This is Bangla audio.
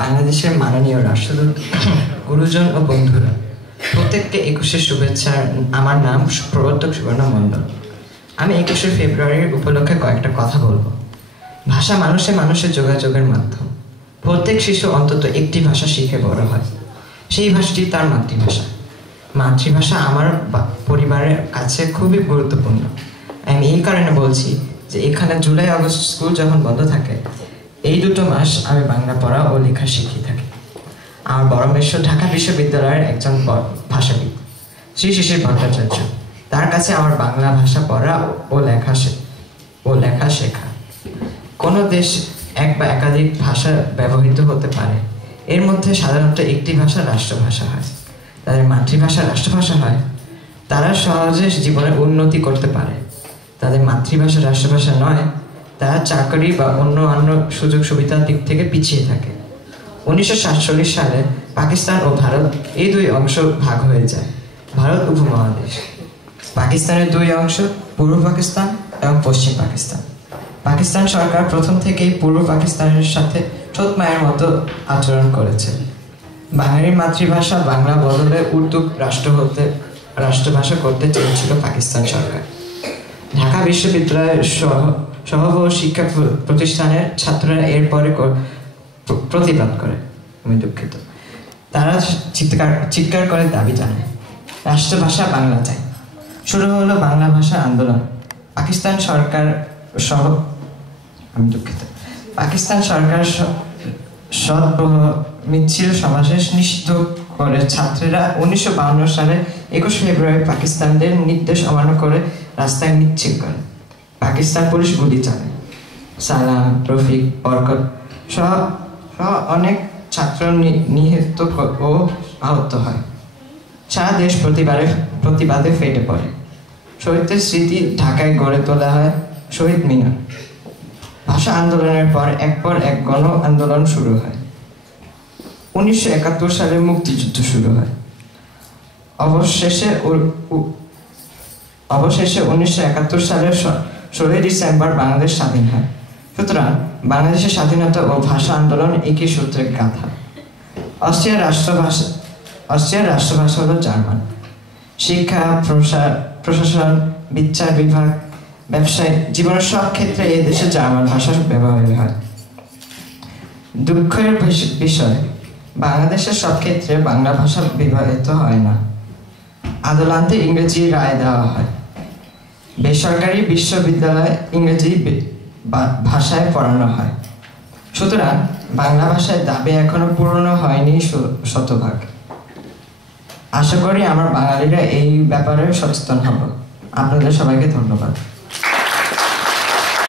বাংলাদেশের মাননীয় রাষ্ট্রদূত, গুরুজন ও বন্ধুরা, প্রত্যেককে 21শে শুভেচ্ছার। আমার নাম প্রবর্তক সুবর্ণ মণ্ডল। আমি 21শে ফেব্রুয়ারির উপলক্ষে কয়েকটা কথা বলবো। ভাষা মানুষের যোগাযোগের মাধ্যম। প্রত্যেক শিশু অন্তত একটি ভাষা শিখে বড় হয়, সেই ভাষাটি তার মাতৃভাষা। মাতৃভাষা আমার পরিবারের কাছে খুবই গুরুত্বপূর্ণ। আমি এই কারণে বলছি যে এখানে জুলাই আগস্ট স্কুল যখন বন্ধ থাকে, এই দুটো মাস আমি বাংলা পড়া ও লেখা শিখে থাকি। আমার বড় মেশো ঢাকা বিশ্ববিদ্যালয়ের একজন ভাষাবিদ, শ্রী শিশির ভট্টাচার্য। তার কাছে আমার বাংলা ভাষা পড়া ও লেখা শেখা। কোনো দেশ এক বা একাধিক ভাষা ব্যবহৃত হতে পারে, এর মধ্যে সাধারণত একটি ভাষা রাষ্ট্রভাষা হয়। তাদের মাতৃভাষা রাষ্ট্রভাষা হয়, তারা সহজে জীবনে উন্নতি করতে পারে। তাদের মাতৃভাষা রাষ্ট্রভাষা নয়, তারা চাকরি বা অন্য সুযোগ সুবিধার দিক থেকে পিছিয়ে থাকে। 1947 সালে পাকিস্তান ও ভারত এই দুই অংশ ভাগ হয়ে যায়। ভারত উপমহাদেশ। পাকিস্তানের দুই অংশ, পূর্ব পাকিস্তান এবং পশ্চিম পাকিস্তান। পাকিস্তান সরকার প্রথম থেকেই পূর্ব পাকিস্তানের সাথে সৎ মায়ের মতো আচরণ করেছে। বাঙালির মাতৃভাষা বাংলা বদলে উর্দু রাষ্ট্রভাষা করতে চেয়েছিল পাকিস্তান সরকার। ঢাকা বিশ্ববিদ্যালয়ের সহ শিক্ষা প্রতিষ্ঠানের ছাত্ররা এরপরে প্রতিবাদ করে। আমি দুঃখিত। তারা চিৎকার করে দাবি জানায়, রাষ্ট্রভাষা বাংলা চাই। শুরু হলো বাংলা ভাষা আন্দোলন। পাকিস্তান সরকার মিছিল সমাবেশ নিষিদ্ধ করে ছাত্রীরা 1952 সালে 21 ফেব্রুয়ারি পাকিস্তানদের নির্দেশ অমান্য করে রাস্তায় মিছিল করে। পাকিস্তান পুলিশ গুলি চালায়। সালাম, রফিক, বরকত সহ অনেক ছাত্র নিহত ও আহত হয়। সারা দেশ প্রতিবাদে ফেটে পড়ে। শহীদদের স্মৃতি ঢাকায় গড়ে তোলা হয় শহীদ মিনার। ভাষা আন্দোলনের পর এক গণ আন্দোলন শুরু হয়। 1971 সালে মুক্তিযুদ্ধ শুরু হয়। অবশেষে 1971 সালের 16 ডিসেম্বর বাংলাদেশ স্বাধীন হয়। সুতরাং বাংলাদেশের স্বাধীনতা ও ভাষা আন্দোলন একই সূত্রের গাথা। অস্ট্রিয়ার রাষ্ট্রভাষা হলো জার্মান। শিক্ষা, প্রশাসন, বিচার বিভাগ, ব্যবসায়, জীবনের সব ক্ষেত্রে এই দেশে জার্মান ভাষা ব্যবহার হয়। দুঃখের বিষয়, বাংলাদেশের সব ক্ষেত্রে বাংলা ভাষা ব্যবহৃত হয় না। আদালতে ইংরেজি রায় দেওয়া হয়। বেসরকারি বিশ্ববিদ্যালয়ে ইংরেজি ভাষায় পড়ানো হয়। সুতরাং বাংলা ভাষায় দাবি এখনো পূরণ হয়নি শতভাগ। আশা করি আমার বাঙালিরা এই ব্যাপারে সচেতন হব। আপনাদের সবাইকে ধন্যবাদ।